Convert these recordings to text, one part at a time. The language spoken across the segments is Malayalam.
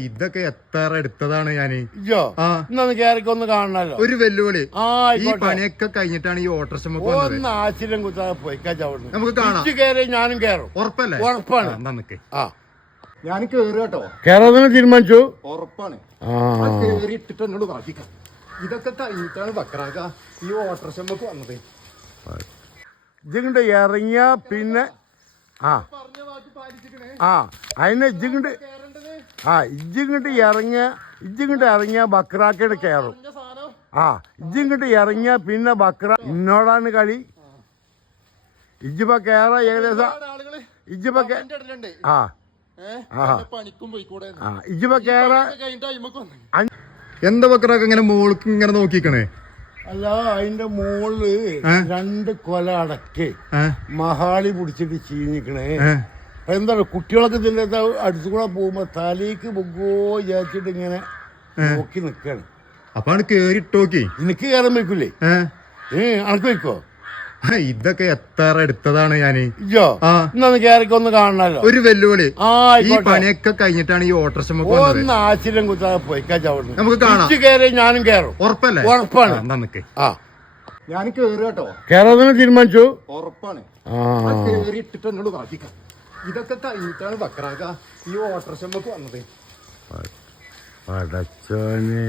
ഇതൊക്കെ എത്ര എടുത്തതാണ് ഞാൻ ഒന്ന് കാണണല്ലോ. ഒരു വെല്ലുവിളി. ആ ഈ പണിയൊക്കെ കഴിഞ്ഞിട്ടാണ് ഈ ഓട്ടർഷ വന്നത്. ഒന്ന് ആശ്ചര്യം കുത്താതെ പോയി കച്ചവടം നമുക്ക് കാണാം. കയറി ഞാനും കയറും ഉറപ്പല്ലേ? ഉറപ്പാണ്. നമുക്ക് ആ. ഞാൻ കേറുക കേട്ടോ. കേരളത്തിന് തീരുമാനിച്ചു. ഉറപ്പാണ്. ആ. കേറി ഇട്ടിട്ട് എന്നോട് വാദിക്കാം ഇതൊക്കെ കഴിഞ്ഞിട്ടാണ് ബക്രാക്ക ഈ ഓട്ടർഷമ്മക്ക് വന്നത്. ഇജിങ്ങോട്ട് ഇറങ്ങിയ പിന്നെ ആ. പറഞ്ഞ വാക്ക് പാലിച്ചിക്കണേ ആ അതിന് കേറേണ്ടത് ആ ഇജ്ജിങ്ങോട്ട് ഇറങ്ങിയ ഇജ്ജിങ്ങോട്ട് ഇറങ്ങിയ ബക്രാക്കയുടെ കയറും സാധനം? ആ ഇജ്ജിങ്ങോട്ട് ഇറങ്ങിയ പിന്നെ ബക്ര ഇന്നോടാണ് കളി. ഇജിപ്പ കയറ ഏകദേശം. ഇജ്ജിപ്പ ആ. ആ. ഇജ്ജിപ്പ കയറ എന്താ ബക്രാക്ക ഇങ്ങനെ മോൾക്ക് ഇങ്ങനെ നോക്കിക്കണേ? അല്ല അതിന്റെ മോൾ രണ്ട് കൊല അടക്ക്. മഹാളി പിടിച്ചിട്ട് ചീഞ്ഞിക്കണേ. ഏഹ് എന്താണ് കുട്ടികളൊക്കെ ഇതിന്റെ അടുത്തു കൂടെ പോകുമ്പോ തലേക്ക് പൊക്കോ വിചാരിച്ചിട്ട് ഇങ്ങനെ നോക്കി നിക്കാണ്. അപ്പാണ് കേറിട്ടോക്കി? എനിക്ക് കയറാൻ വയ്ക്കൂലേ? ഏ. അനക്ക് വയ്ക്കോ? ഇതൊക്കെ എത്ര എടുത്തതാണ് ഇന്നൊന്ന് ഒന്ന് കാണണല്ലോ. ഒരു വെല്ലുവിളി. ആ ഈ പണിയൊക്കെ കഴിഞ്ഞിട്ടാണ് ഈ ഓട്ടർഷ വന്നത്. ഒന്ന് ആശ്ചര്യം കുത്താതെ പോയി. നമുക്ക് കാണാം. കയറി ഞാനും കേറും. ഉറപ്പല്ലേ? ഉറപ്പാണ്. നമുക്ക്. നിക്ക് ആ ഞാൻ കേറുകട്ടോ കേറാതെ തീരുമാനിച്ചു. ഉറപ്പാണ്. ആ. കേറി ഇട്ടിട്ട് എന്നോട് ബാക്കിക്കാം ഇതൊക്കെ കഴിഞ്ഞിട്ടാണ് ബക്രാക്ക ഈ ഓട്ടർഷ വന്നത്. പടച്ചോനെ.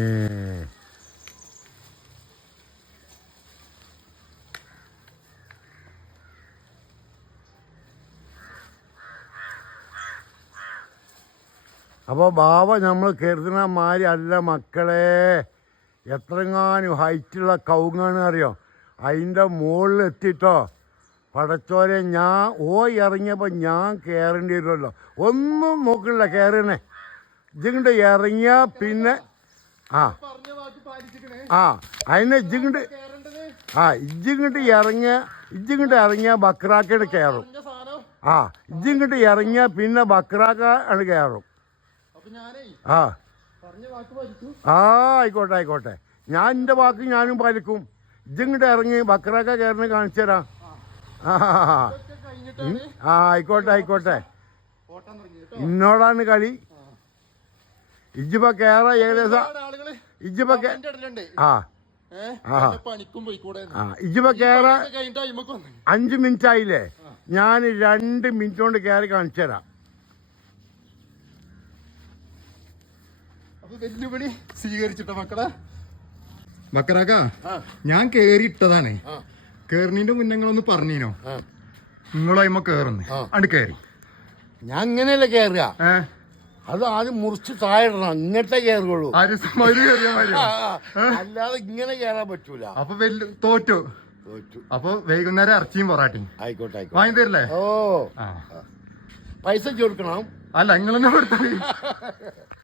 അപ്പോൾ ബാബ നമ്മൾ കരുതുന്ന മാതിരി അല്ല മക്കളെ. എത്രങ്ങാനും ഹൈറ്റുള്ള കൗങ്ങാണ് അറിയോ അതിന്റെ മുകളിൽ എത്തിയിട്ടോ പടച്ചോരെ ഞാൻ ഓ ഇറങ്ങിയപ്പോൾ ഞാൻ കയറേണ്ടി വരുമല്ലോ ഒന്നും നോക്കില്ല കയറണേ ഇതിങ്ങോട്ട് ഇറങ്ങിയ പിന്നെ ആ. ആ അതിന് ഇജിങ്ങോട്ട് ആ ഇജിങ്ങോട്ട് ഇറങ്ങിയ ഇജിങ്ങോട്ട് ഇറങ്ങിയ ബക്രാക്കയുടെ കയറും. ആ ഇജിങ്ങോട്ട് ഇറങ്ങിയ പിന്നെ ബക്രാക്ക ആണ് കയറും. ആ. ആ ആയിക്കോട്ടെ ആയിക്കോട്ടെ. ഞാൻ എന്റെ വാക്ക് ഞാനും പാലിക്കും. ഇജിങ്ങോട്ട് ഇറങ്ങി ബക്രാക്ക കയറിന് കാണിച്ചു തരാം. ആ ആയിക്കോട്ടെ ആയിക്കോട്ടെ. ഇന്നോടാണ് കളി. ഇജിപ്പ കേറ ഏകദേശം. കേ- ആ. ഏഹ് ആഹാ. അഞ്ചു മിനിറ്റ് ആയില്ലേ ഞാൻ രണ്ട് മിനിറ്റ് കൊണ്ട് കയറി കാണിച്ചു തരാം. വെല്ലുവിളി സ്വീകരിച്ചിട്ട മക്കളെ? മക്കളാക്ക ഞാൻ കേറിയിട്ടതാണ്. കേറിനീന്റെ മുന്നങ്ങളൊന്ന് പറഞ്ഞീനോ? ആ. നിങ്ങളും അയിമ കേറുന്നു. അണ്ട് കേറി. ഞാൻ അങ്ങനെയല്ല കയറുക അത് ആദ്യം മുറിച്ച് താഴെടണം ഇങ്ങനത്തെ കേറുകയുള്ളൂ. അല്ലാതെ ഇങ്ങനെ കേറാൻ പറ്റൂല. അപ്പൊ തോറ്റു. തോറ്റു. അപ്പൊ വൈകുന്നേരം ഇറച്ചിയും പൊറാട്ടി ആയിക്കോട്ടെ ആയിക്കോട്ടെ. വാങ്ങി തരില്ലേ? ഓ. പൈസ കൊടുക്കണം. അല്ല നിങ്ങളെന്നെ കൊടുത്തത്